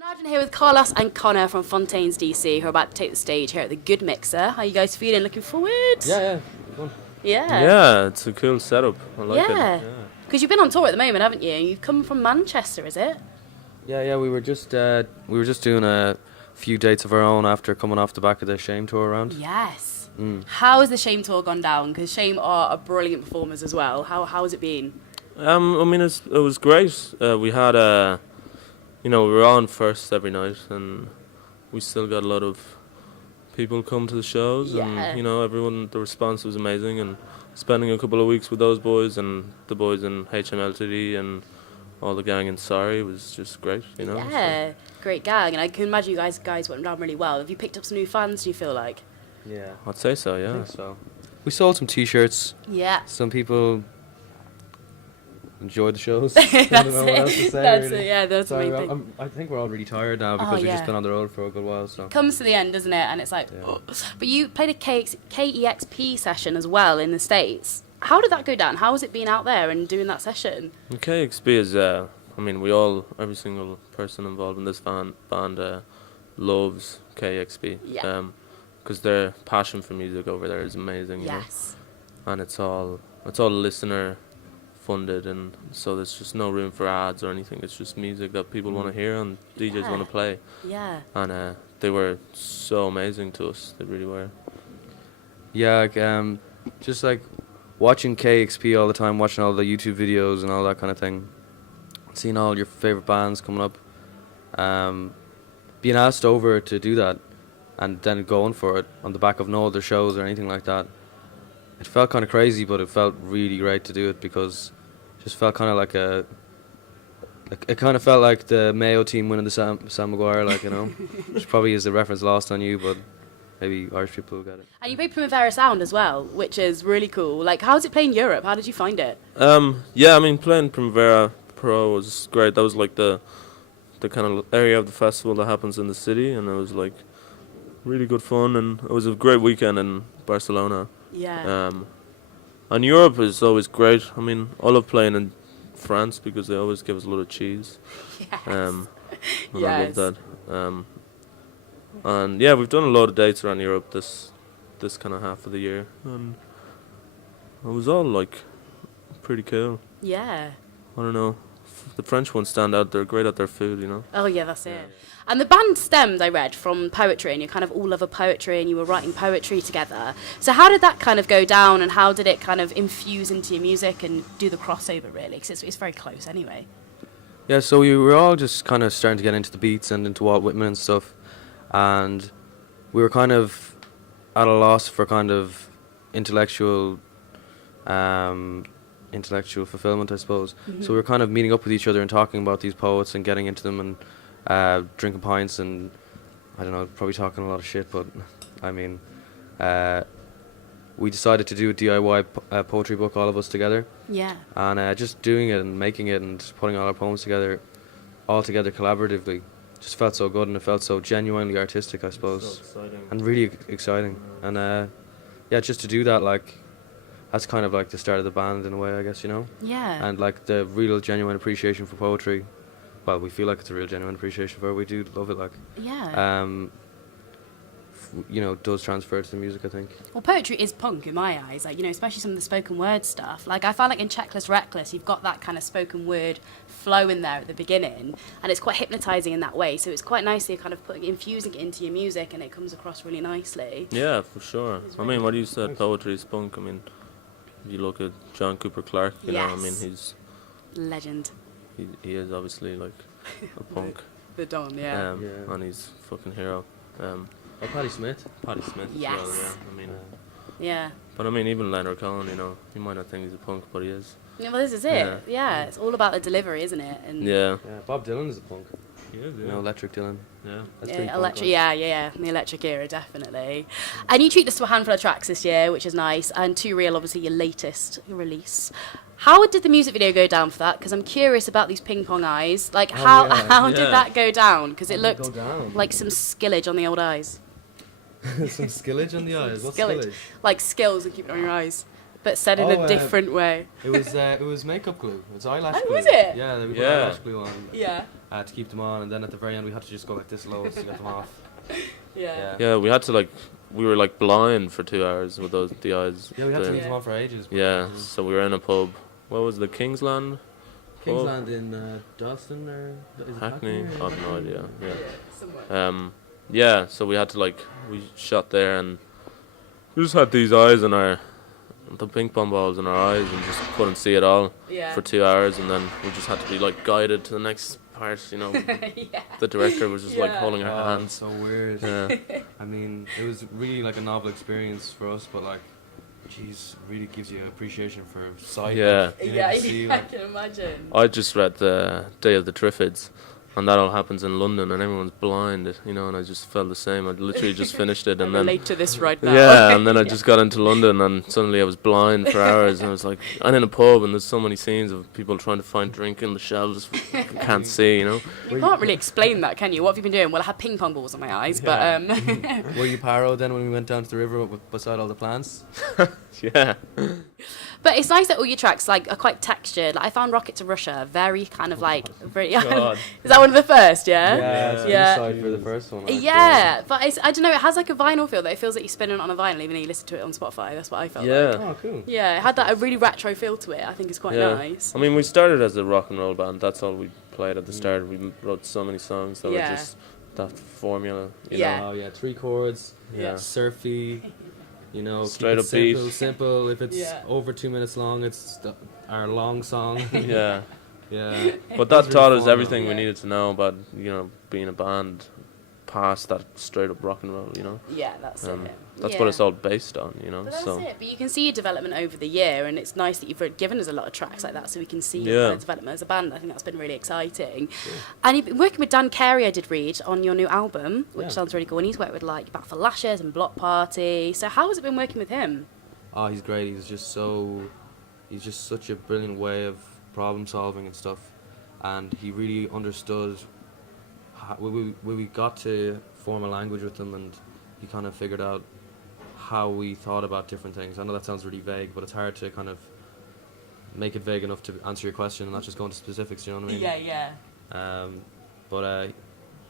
Imagine here with Carlos and Conor from Fontaines DC, who are about to take the stage here at the Good Mixer. How are you guys feeling? Looking forward? Yeah, fun. Yeah. Yeah, it's a cool setup. I like it. Yeah. Because you've been on tour at the moment, haven't you? You've come from Manchester, is it? Yeah. We were just doing a few dates of our own after coming off the back of the Shame tour round. Yes. How has the Shame tour gone down? Because Shame are brilliant performers as well. How has it been? I mean, it was great. We had we were on first every night, and we still got a lot of people come to the shows, and everyone. The response was amazing, and spending a couple of weeks with those boys and the boys in HMLTD and all the gang in Sorry was just great. Yeah, great gang, and I can imagine you guys went down really well. Have you picked up some new fans? Do you feel like? Yeah, I'd say so. Yeah. I think so. We sold some T-shirts. Yeah. Some people enjoyed the shows. That's I don't know what else to say, That's really. it. Yeah, that's the main thing. I think we're all really tired now because we've yeah. just been on the road for a good while. So Comes to the end, doesn't it? And it's like, Yeah. oh. But you played a KEXP session as well in the States. How did that go down? How has it been out there and doing that session? KXP is. Every single person involved in this band loves KXP. Yeah. Because their passion for music over there is amazing. Yes. And it's all listener funded, and so there's just no room for ads or anything. It's just music that people want to hear and DJs want to play. Yeah. And they were so amazing to us. They really were. yeah, just like watching KXP all the time, watching all the YouTube videos and all that kind of thing, seeing all your favorite bands coming up, being asked over to do that, and then going for it on the back of no other shows or anything like that. It felt kind of crazy, but it felt really great to do it because it just felt kind of like it kind of felt like the Mayo team winning the Sam Maguire, which probably is a reference lost on you, but maybe Irish people will get it. And you played Primavera Sound as well, which is really cool. Like, how's it playing in Europe? How did you find it? Playing Primavera Pro was great. That was like the kind of area of the festival that happens in the city, and it was like really good fun, and it was a great weekend in Barcelona. Yeah. And Europe is always great. I mean, I love playing in France because they always give us a lot of cheese. Yes. And I Yes. love that. And yeah, we've done a lot of dates around Europe this kind of half of the year, and it was all like pretty cool. Yeah. I don't know. The French ones stand out. They're great at their food. Oh, yeah, that's it. And the band stemmed, I read, from poetry, and you kind of all love poetry, and you were writing poetry together. So how did that kind of go down, and how did it kind of infuse into your music and do the crossover, really? Because it's very close anyway. Yeah, so we were all just kind of starting to get into the beats and into Walt Whitman and stuff, and we were kind of at a loss for kind of intellectual fulfillment, I suppose. Mm-hmm. So we were kind of meeting up with each other and talking about these poets and getting into them and drinking pints and, I don't know, probably talking a lot of shit, but I mean, we decided to do a DIY poetry book, all of us together. Yeah. And just doing it and making it and putting all our poems together, all together collaboratively, just felt so good, and it felt so genuinely artistic, I suppose. So exciting. And really exciting. And just to do that, like, that's kind of like the start of the band in a way, I guess, Yeah. And like the real genuine appreciation for poetry. Well, we feel like it's a real genuine appreciation for it. We do love it, like. Yeah. Does transfer to the music, I think. Well, poetry is punk in my eyes, like, especially some of the spoken word stuff. Like, I find like in Checklist Reckless, you've got that kind of spoken word flow in there at the beginning, and it's quite hypnotising in that way. So it's quite nicely kind of infusing it into your music, and it comes across really nicely. Yeah, for sure. I mean, what you said, poetry is punk. I mean, if you look at John Cooper Clarke, you know, I mean, he's legend. He is obviously like a punk. The Don, yeah. And he's a fucking hero. Patti Smith. Yes. As well, yeah. I mean, Yeah. but I mean, even Leonard Cohen, he might not think he's a punk, but he is. Yeah, well, this is it. Yeah, it's all about the delivery, isn't it? And Yeah. Bob Dylan is a punk. He is, yeah. Electric Dylan. Yeah. That's pretty punk, electric. like. Yeah, the electric era, definitely. And you treat this to a handful of tracks this year, which is nice. And Too Real, obviously, your latest release. How did the music video go down for that? Because I'm curious about these ping pong eyes. Like, how did that go down? Because it looked like some skillage on the old eyes. Some skillage on the eyes. What's Skillage. Like skills and keep it on your eyes, but said in a different way. It was makeup glue. It was eyelash glue. Was it? Yeah, they put Yeah. eyelash glue on. Yeah. to keep them on, and then at the very end we had to just go like this low to get them off. Yeah. Yeah, we had to like, we were like blind for 2 hours with the eyes. Yeah, we had to leave them on for ages. But Yeah, so we were in a pub. What was the Kingsland? Kingsland in Dalston or is it Hackney? Hackney? I have no idea. Yeah. Somewhere. Yeah, so we had to like, we shot there and we just had these eyes in the ping pong balls in our eyes and just couldn't see it all for 2 hours, and then we just had to be like guided to the next part, you know. The director was just like holding our hands. So weird. Yeah. I mean, it was really like a novel experience for us, but like, jeez, really gives you appreciation for sight. Yeah. I can imagine. I just read the Day of the Triffids, and that all happens in London, and everyone's blind, you know, and I just felt the same. I literally just finished it, and then relate to this right now. yeah, and then I just got into London, and suddenly I was blind for hours, and I was like, I'm in a pub, and there's so many scenes of people trying to find drink in the shelves, can't see, you know. You can't really explain that, can you? What have you been doing? Well, I had ping pong balls in my eyes, but Were you paro then when we went down to the river beside all the plants? Yeah. But it's nice that all your tracks like are quite textured. Like I found Rocket to Russia very kind of like very. God. Is that one of the first? Yeah. It's the inside for the first one. Like, Yeah, but I don't know. It has like a vinyl feel that it feels like you're spinning it on a vinyl, even though you listen to it on Spotify. That's what I felt. Yeah. Like. Oh, cool. Yeah, it had that a really retro feel to it. I think it's quite nice. I mean, we started as a rock and roll band. That's all we played at the start. We wrote so many songs that were just that formula. You know? Oh yeah, 3 chords. Yeah. Surfy. You know, Straight keep it up beat. simple. If it's over 2 minutes long, it's our long song. Yeah. Yeah. But that It's taught really us fun, everything though. we needed to know about, you know, being a band past that straight up rock and roll, you know. Yeah, that's it. That's what it's all based on, you know. But that's so it. But you can see your development over the year, and it's nice that you've given us a lot of tracks like that, so we can see your kind of development as a band. I think that's been really exciting. Yeah. And you've been working with Dan Carey, I did read, on your new album, which sounds really cool. And he's worked with like Back for Lashes and Block Party. So how has it been working with him? Oh, he's great. He's just such a brilliant way of problem solving and stuff, and he really understood. When we got to form a language with him, and he kind of figured out how we thought about different things. I know that sounds really vague, but it's hard to kind of make it vague enough to answer your question and not just go into specifics, you know what I mean? Yeah. But it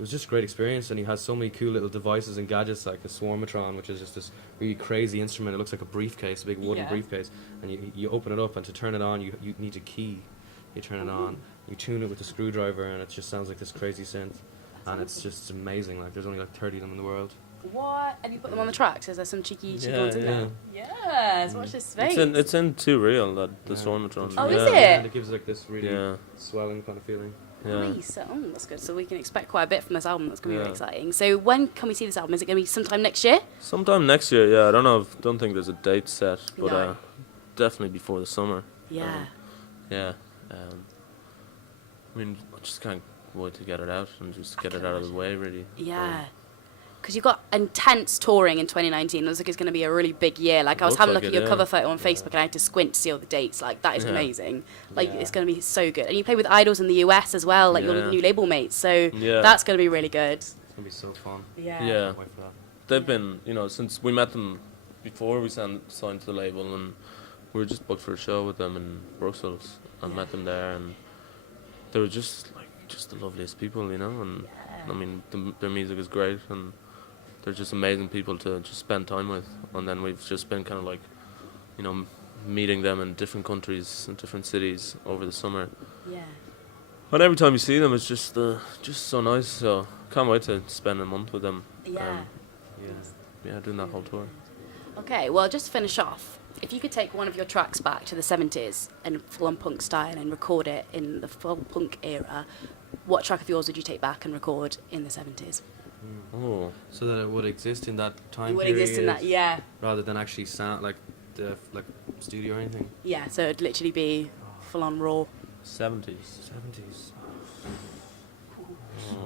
was just a great experience, and he has so many cool little devices and gadgets like the Swarmatron, which is just this really crazy instrument. It looks like a briefcase, a big wooden briefcase, and you open it up, and to turn it on, you need a key. You turn it on, you tune it with a screwdriver, and it just sounds like this crazy synth, and it's just amazing. Like there's only like 30 of them in the world. What? And you put them on the tracks? Is there some cheeky ones in there? Yeah. Yes, watch this space. it's in Too Real, that the Swarmatron. Oh, is yeah. it? And it gives like this really swelling kind of feeling. Yeah. Nice. Oh, that's good. So we can expect quite a bit from this album. That's going to be really exciting. So when can we see this album? Is it going to be sometime next year? Sometime next year, yeah. I don't know. Don't think there's a date set, but No. definitely before the summer. Yeah. Yeah. I mean, I just can't wait to get it out and just get it out of the way, really. Yeah. Because you've got intense touring in 2019. It looks like it's going to be a really big year. Like, I was Looks having a like look at it, your yeah. cover photo on Facebook, and I had to squint to see all the dates. Like, that is amazing. Like, Yeah. it's going to be so good. And you play with idols in the US as well, like your new label mates. So that's going to be really good. It's gonna be so fun. Yeah. Yeah. Can't wait for that. They've been, you know, since we met them before we signed to the label, and we were just booked for a show with them in Brussels. I met them there, and they were just the loveliest people, you know. And I mean, their music is great, and they're just amazing people to just spend time with. And then we've just been kind of like, you know, meeting them in different countries and different cities over the summer. Yeah. And every time you see them, it's just so nice. So can't wait to spend a month with them. Yeah. Doing that whole tour. Okay, well, just to finish off, if you could take one of your tracks back to the 70s in full-on punk style and record it in the full punk era, what track of yours would you take back and record in the 70s? Oh, So that it would exist in that time It would period. exist in that, yeah. Rather than actually sound like the studio or anything. Yeah, so it'd literally be full-on raw. 70s. 70s.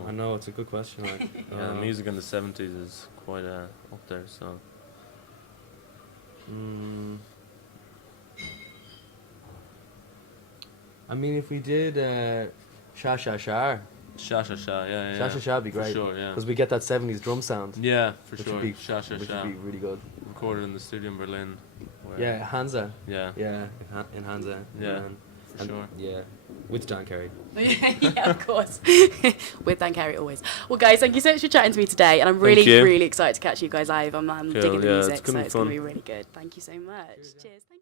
I know, it's a good question. Like, Yeah, music in the 70s is quite up there. So I mean, if we did Sha Sha Sha, Sha Sha Sha, yeah. Sha Sha Sha would be For great. sure, yeah. Because we get that 70s drum sound. Yeah, for which sure. Would be, Sha Sha which Sha. would be really good. Recorded in the studio in Berlin. Yeah, Hansa. Yeah. Yeah, in Hansa. Yeah. And sure. Yeah, with Dan Carey. Yeah, of course. With Dan Carey always. Well, guys, thank you so much for chatting to me today, and I'm Thank you. really excited to catch you guys live. I'm Cool, digging the yeah, music, it's gonna so be it's going to fun. be really good. Thank you so much. Cheers. Thank you.